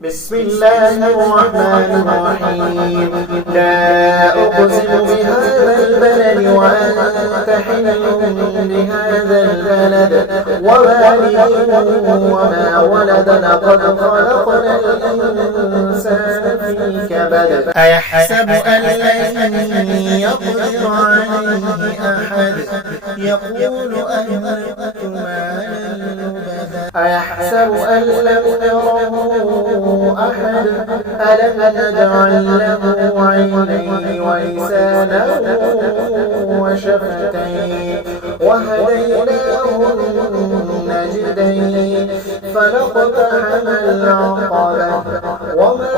بسم الله الرحمن الرحيم. لا أقسم بهذا البلد وأنت حل بهذا البلد ووالد وما ولد لقد خلقنا الإنسان في كبد أيحسب أن لن يقدر عليه أحد يقول أهلكت مالا لبدا أيحسب أن لم يره أحد ألم نجعل له عينين ولسانا وشفتين وهديناه النجدين فلاقتحم العقبة وما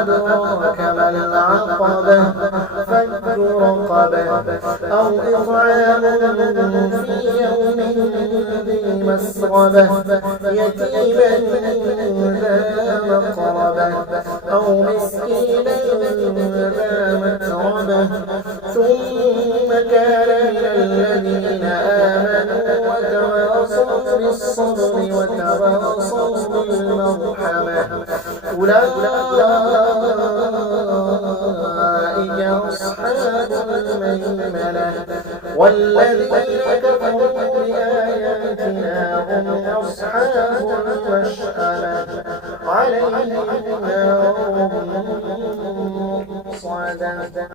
أدراك ما العقبة فك رقبة أو إطعام في يوم ذي مسغبة يتيما ذا مقربة أو مسكينا ذا متربة ثم كان من الذين آمنوا وتواصوا بالصبر وتواصوا بالمرحمة أولئك أصحاب الميمنة والذين كفروا بآياتنا هم أصحاب المشأمة عليهم نار مؤصدة.